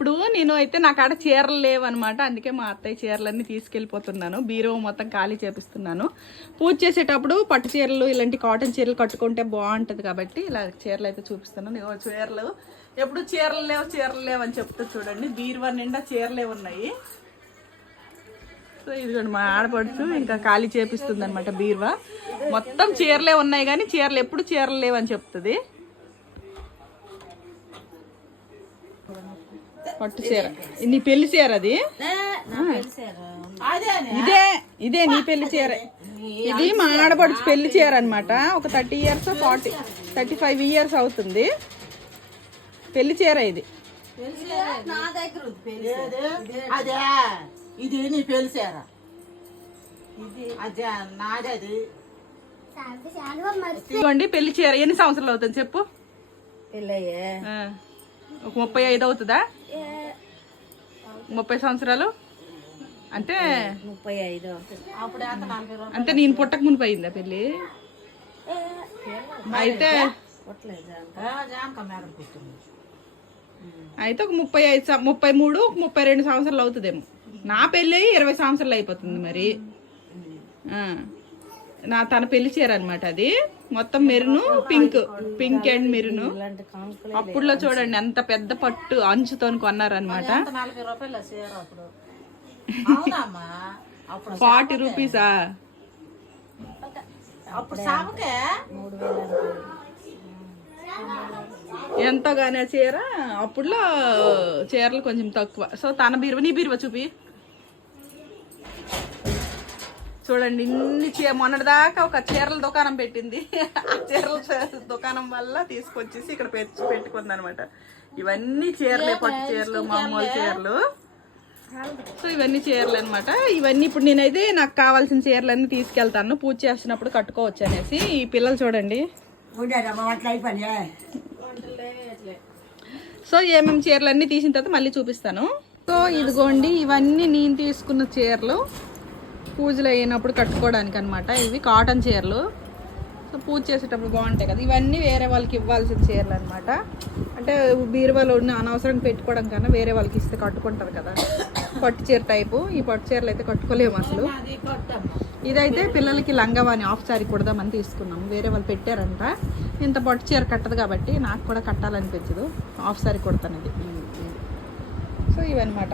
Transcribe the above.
ఇప్పుడు నేను అయితే నా కాడ చీరలు లేవన్నమాట. అందుకే మా అత్తయ్య చీరలన్నీ తీసుకెళ్ళిపోతున్నాను. బీరో మొత్తం ఖాళీ చేపిస్తున్నాను. పూజ చేసేటప్పుడు పట్టు చీరలు ఇలాంటి కాటన్ చీరలు కట్టుకుంటే బాగుంటుంది కాబట్టి ఇలా చీరలు అయితే చూపిస్తున్నాను. ఇగో చీరలు. ఎప్పుడు చీరలు లేవు చీరలు లేవు అని చెప్తా చూడండి. బీరువా నిండా చీరలే ఉన్నాయి. సో ఇదిగోండి మా ఆడపడుచు ఇంకా ఖాళీ చేపిస్తుంది అనమాట బీరువా. మొత్తం చీరలే ఉన్నాయి కానీ చీరలు ఎప్పుడు చీరలు లేవని చెప్తుంది. పట్టు చీర. నీ పెళ్ళి చీర అది? ఇదే ఇదే నీ పెళ్ళి చీర. ఇది మా ఆడపడుచు పెళ్ళి చీర అనమాట ఒక thirty years forty thirty five years అవుతుంది. పెళ్ళి చీర ఇది. నా దగ్గర ఉంది పెళ్ళి ఏది? అదే. ఇది నీ పెలిసారా అదే నాది అది. ఇదిగోండి పెళ్ళి చీర. ఎన్ని సంవత్సరాలు అవుతుంది చెప్పు? పెళ్ళయ్యే. ఒక ముప్పై ఐదు అవుతుందా? ముప్పై సంవత్సరాలు? అంటే ముప్పై ఐదు అంటే నేను పుట్టక మునిపి అయిందా పెళ్ళి? అయితే అయితే ఒక ముప్పై ఐదు ముప్పై మూడు ఒక ముప్పై రెండు సంవత్సరాలు అవుతుందేమో. నా పెళ్ళి ఇరవై సంవత్సరాలు అయిపోతుంది మరి. నా తన పెళ్ళి చీర అనమాట అది. మొత్తం maroon pink pink and maroon. అప్పుడులో చూడండి ఎంత పెద్ద పట్టు అంచుతో కొన్నారనమాట. ఫార్టీ రూపీసా అప్పుడు సామకే మూడు వేల అనుకోండి. ఎంతో కానీ ఆ చీర. అప్పుడులో చీరలు కొంచెం తక్కువ. సో తన బీరువా? నీ బీరువా చూపి. చూడండి ఇన్ని చీ మొన్నటిదాకా ఒక చీరల దుకాణం పెట్టింది. ఆ చీరల దుకాణం వల్ల తీసుకొచ్చేసి ఇక్కడ పెట్టి పెట్టుకుంది అనమాట ఇవన్నీ చీరలే పట్టు చీరలు మామూలు చీరలు. సో ఇవన్నీ చీరలు అనమాట ఇవన్నీ ఇప్పుడు నేనైతే నాకు కావాల్సిన చీరలన్నీ తీసుకెళ్తాను. పూజ చేస్తున్నప్పుడు కట్టుకోవచ్చు అనేసి. ఈ పిల్లలు చూడండి. సో ఏమేమి చీరలు అన్నీ తీసిన తర్వాత మళ్ళీ చూపిస్తాను. సో ఇదిగోండి ఇవన్నీ నేను తీసుకున్న చీరలు. పూజలు అయినప్పుడు కట్టుకోవడానికి అనమాట ఇవి కాటన్ చీరలు. సో పూజ చేసేటప్పుడు బాగుంటాయి కదా. ఇవన్నీ వేరే వాళ్ళకి ఇవ్వాల్సిన చీరలు అనమాట అంటే బీరువాలో ఉన్న అనవసరంగా పెట్టుకోవడం కన్నా వేరే వాళ్ళకి ఇస్తే కట్టుకుంటారు కదా. పట్టు చీర టైపు. ఈ పట్టు చీరలు అయితే కట్టుకోలేము అసలు. ఇదైతే పిల్లలకి లంగవాని ఆఫ్ సారీ కుడదామని తీసుకున్నాము. వేరే వాళ్ళు పెట్టారంట. ఇంత పట్టు చీర కట్టదు కాబట్టి నాకు కూడా కట్టాలనిపించదు. ఆఫ్ సారీ కుడతాను ఇది సో ఇవన్నమాట.